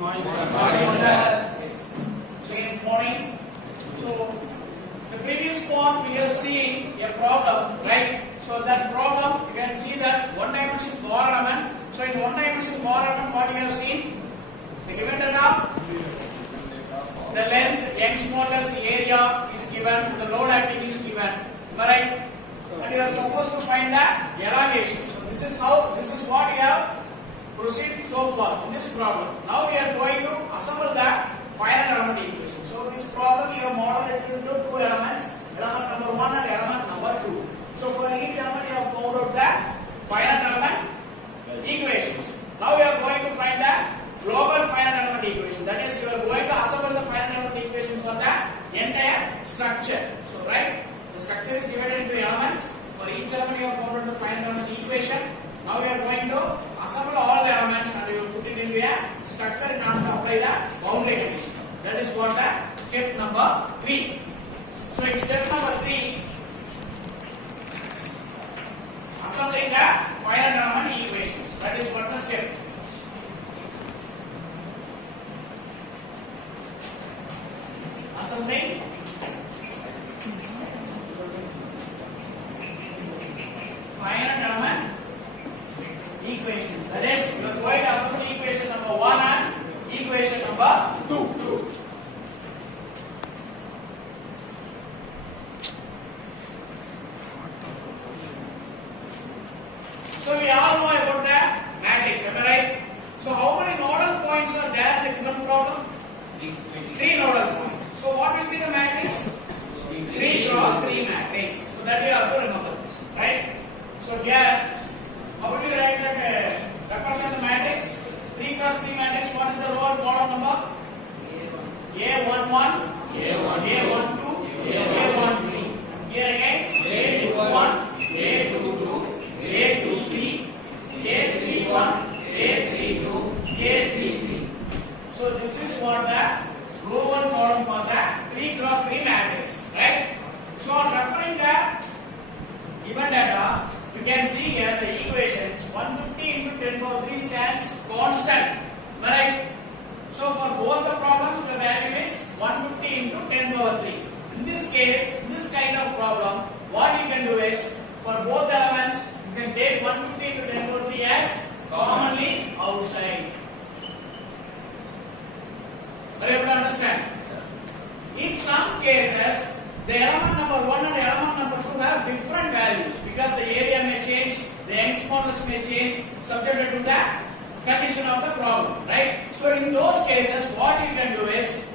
Morning, sir. Morning, sir. So, good morning. So, the previous part we have seen a problem, right? So, that problem you can see that one dimension bar element. So, in one dimension bar element, what you have seen? The given data, the length, Young's modulus, area is given, the load acting is given. Am I right? And you are supposed to find the elongation. So, this is what we have proceed so far in this problem. Now we are going to assemble the finite element equation. So this problem you have modeled it into two elements, element number 1 and element number 2. So for each element you have found out the finite element equations. Now we are going to find the global finite element equation. That is, you are going to assemble the finite element equation for the entire structure. So right, the structure is divided into elements. For each element you have found out the finite element equation. Now we are going to assemble all the elements and we will put it into a structure in order to apply the boundary condition. That is what the step number 3. So in step number 3, assembling the finite element equations. That is what the step. Assembling finite element equations. That is, you are going to assemble equation number 1 and equation number 2. So we all know about the matrix, am I right? So how many nodal points are there in the given problem? 3 nodal points. So what will be the matrix? 3 cross 3 matrix. So that you have to remember this, right? So here, how will you write that represent the matrix? 3 cross 3 matrix. What is the row and column number? A11, A12, A13. Here again, A21, A22, A23, A31, A32, A33. So this is what the row and column for the 3 cross 3 matrix, right? So on referring the given data, you can see here the equations 150 into 10 power 3 stands constant, right? So for both the problems the value is 150 into 10 power 3. In this case, in this kind of problem, what you can do is for both the elements you can take 150 into 10 power 3 as commonly outside. Are you able to understand? In some cases, the element number 1 and element number 2 have different values because the area may change, the Young's modulus may change subjected to the condition of the problem, right? So in those cases, what you can do is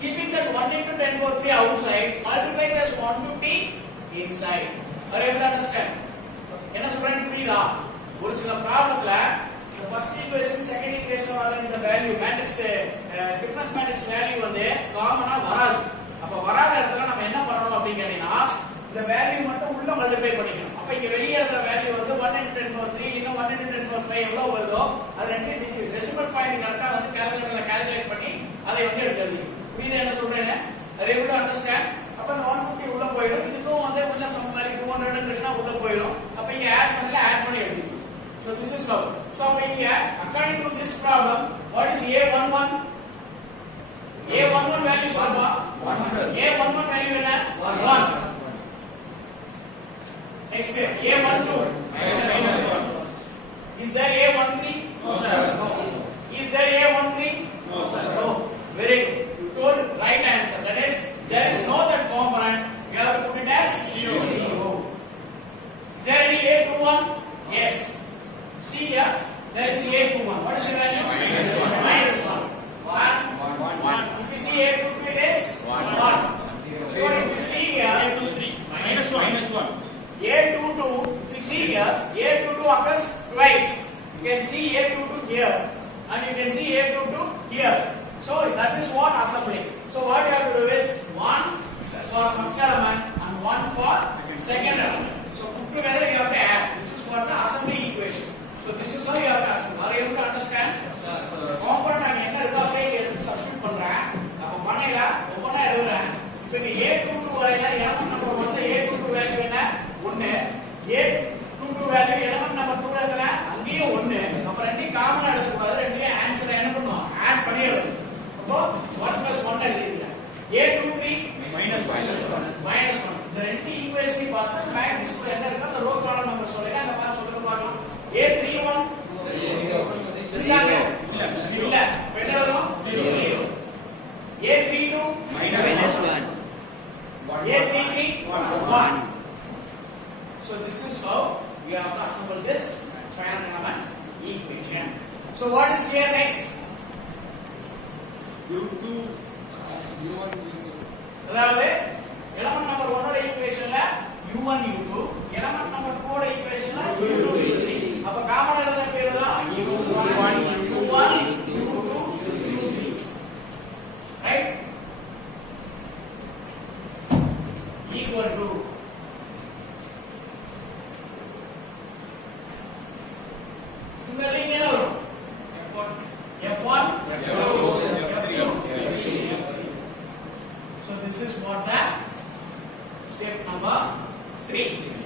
keeping that 1 into 10 power 3 outside, multiply this 150 inside. Are you able to understand? என்ன சொல்றேன்னு புரியுதா? ஒரு சில ப்ராப்ளத்துல the first equation second equation வர இந்த value matrix stiffness matrix value வந்து காமனா வராது. அப்ப வராத இடத்துல நம்ம என்ன பண்ணணும் அப்படி கேட்டீங்கன்னா இந்த வேல்யூ மட்டும் உள்ள மல்டிப்ளை பண்ணிக்கணும். அப்ப இங்க வெளிய இருக்கிற வேல்யூ வந்து 1 into 10 power 3 இன்னும் 1 into 10 power 5 எவ்வளவு வருதோ அது ரெண்டு டெசிமல் பாயிண்ட் கரெக்ட்டா வந்து கால்குலேட்டர்ல கால்குலேட் பண்ணி அதை வந்து எடுத்து எழுதிக்கணும். புரியுதா என்ன சொல்றேன்னு? Are you able to understand? அப்ப இந்த 150 உள்ள போயிடும். இதுக்கும் வந்து உள்ள சம் வேல்யூ 200 இருக்குன்னா உள்ள போயிடும். அப்ப இங்க ஆட் பண்ணி எழுதிக்கணும். So this is how. So அப்ப இங்க according to this problem, what is A11? A11 value சொல்லுங்க. 1 sir. A11 value என்ன? 1. Next A12 -1. Is there A13? No sir. Is there A13? No sir. No. Very good. You told right answer. That is, there is no that component. You have to put it as 0. Is there any A21? Yes. See here, there is A21. What is the value? -1. 1. If you see A22, it is 1. So if you see here, -1. A22, if you see here, A22 occurs twice. You can see A22 here, and you can see A22 here. So that is what assembling. So what you have to do is 1 for first element and 1 for second element. So put together you have to add. This is what the assembly equation. So this is how you have to assemble. Are you able to understand? Component அங்க என்ன இருக்கோ அப்படியே எடுத்து substitute பண்றேன். அப்ப பண்ணையில ஒவ்வொண்ணா எழுதுறேன். இப்போ இங்க A22 வரையில எலிமெண்ட் நம்பர் 1ல A22 வேல்யூ என்ன? 1. A22 வேல்யூ எலிமெண்ட் நம்பர் 2ல இருக்கல அங்கேயும் 1. அப்ப ரெண்டையும் காமனா எடுக்க கூடாது. ரெண்டையும் ஆன்சரை என்ன பண்ணுவோம்? ஆட் பண்ணி So what is here next? U2 U1 அதாவது element number 1 ஓட ஈக்குவேஷன்ல u1 u2 element number 2 ஓட ஈக்குவேஷன்ல u2 u3 அப்ப காமன் எழுதுற பேரு தான் u1 u2 u3 right equal to similarly என்ன வரும் f1 f2 so this is what the step number 3